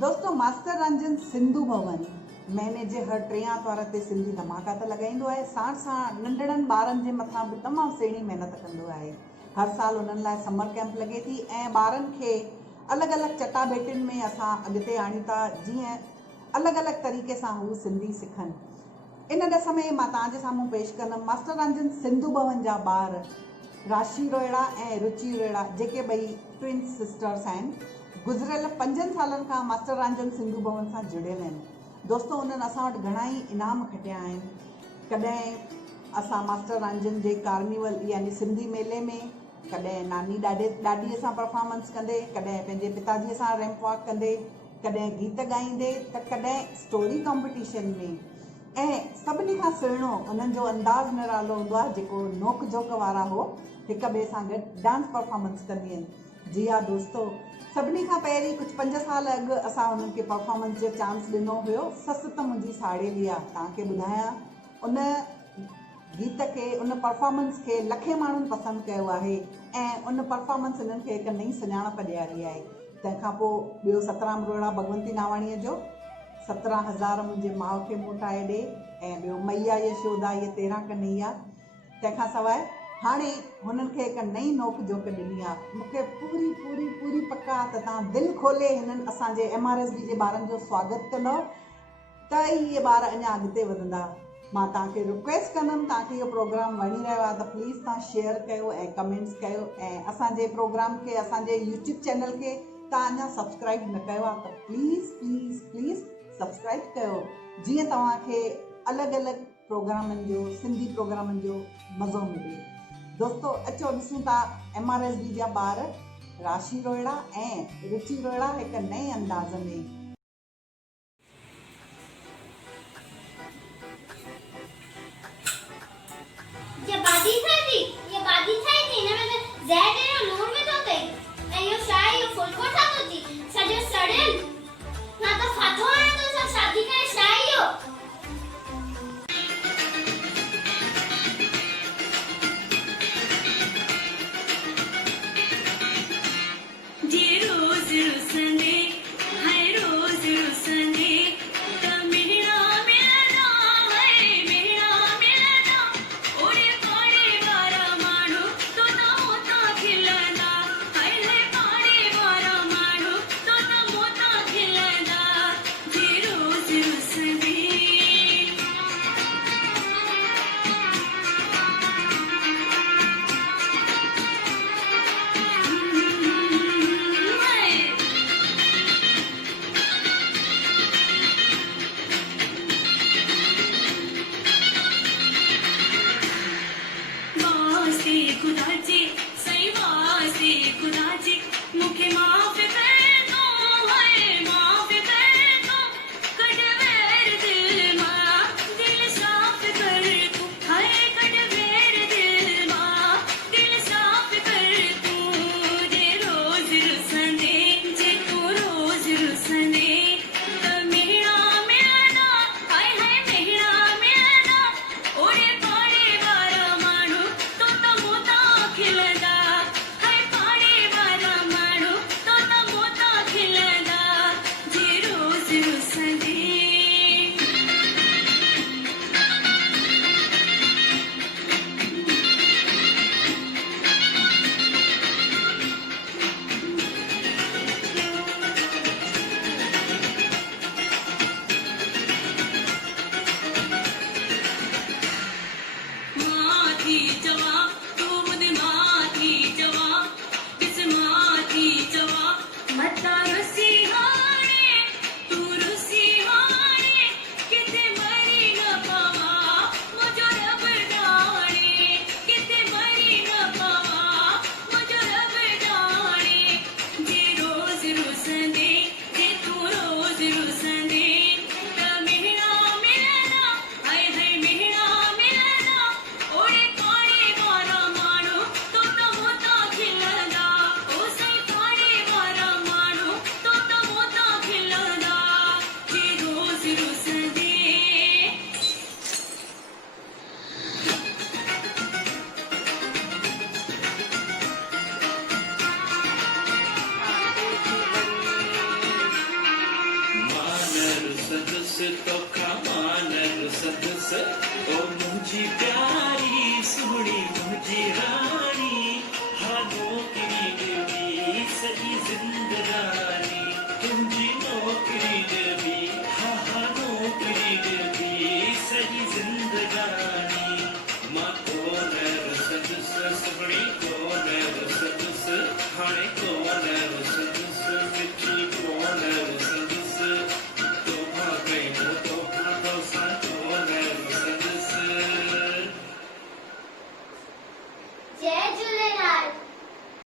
दोस्तों मास्टर रंजन सिंधु भवन महीने जे हर टे आर्तवार ते सिंधी धमाका त लॻाईंदो आहे। साण साण नंढड़नि ॿारनि जे मथां बि तमामु सुहिणी महिनत कंदो आहे। हर साल उन्हनि लाइ समर कैंप लॻे थी ऐं ॿारनि खे अलॻि अलॻि चटाभेटियुनि में असां अॻिते आणियूं था, जीअं अलॻि अलॻि तरीक़े सां हू सिंधी सिखनि। इन ॾस में मां तव्हांजे साम्हूं पेश कंदमि मास्टर रंजन सिंधु भवन जा ॿार राशि रोहिड़ा ऐं रुचि रोहिड़ा, जेके ॿई ट्विंस सिस्टर्स आहिनि। गुज़िरियल 5 सालनि खां मास्टर रंजन सिंधु भवन सां जुड़ियल आहिनि। दोस्तों उन्हनि असां वटि घणा ई इनाम खटिया आहिनि। कॾहिं असां मास्टर रंजन जे कार्निवल यानी सिंधी मेले में, कॾहिं नानी ॾाॾीअ सां परफॉर्मेंस कंदे, कॾहिं पंहिंजे पिताजीअ सां रैंप वॉक कंदे, कॾहिं गीत ॻाईंदे, त कॾहिं स्टोरी कॉम्पिटिशन में। ऐं सभिनी खां सुहिणो उन्हनि जो अंदाज़ निरालो हूंदो आहे, जेको नोक झोक वारा हो हिक ॿिए सां गॾु डांस परफॉर्मेंस कंदी आहिनि। जी हा दोस्तों, सभिनी खां पहिरीं कुझु 5 साल अॻु असां उन्हनि खे परफॉर्मेंस जो चांस ॾिनो हुयो। ससु त मुंहिंजी साड़ेली आहे, तव्हांखे ॿुधायां उन गीत खे, उन परफॉर्मेंस खे लखे माण्हुनि पसंदि कयो आहे ऐं उन परफॉर्मेंस इन्हनि खे हिकु नई सुञाणप ॾियारी आहे। तंहिंखां पोइ ॿियो सतराम रोहिड़ा भगवंती नावाणीअ जो 17,000 मुंहिंजे माउ खे मोटाए ॾे, ऐं ॿियो मैया यशोदा ये 13 कन्हैया। तंहिंखां सवाइ हाणे हुननि खे हिकु नई नोक झोक ॾिनी आहे। मूंखे पूरी पूरी पूरी पक आहे त तव्हां दिलि खोले हिननि असांजे MRSB जे ॿारनि जो स्वागत कंदव त इहे ॿार अञा अॻिते वधंदा। मां तव्हांखे रिक्वेस्ट कंदमि, तव्हांखे इहो प्रोग्राम वणी रहियो आहे त प्लीज़ तव्हां शेयर कयो ऐं कमेंट्स कयो, ऐं असांजे प्रोग्राम खे, असांजे YouTube चैनल खे तव्हां अञा सब्सक्राइब न कयो आहे त प्लीज़ प्लीज़ प्लीज़ सब्सक्राइब कयो, जीअं तव्हांखे अलॻि अलॻि प्रोग्रामनि जो, सिंधी प्रोग्रामनि जो मज़ो मिले। दोस्तों अचो ॾिसूं था MRSB जा ॿार राशि रोहिड़ा ऐं रुचि रोहिड़ा हिकु नए अंदाज़ में। जे रोज रुसने, हाय रोज तो कमान रुसद से ओ मुझी प्यारी सोनी मुझी रानी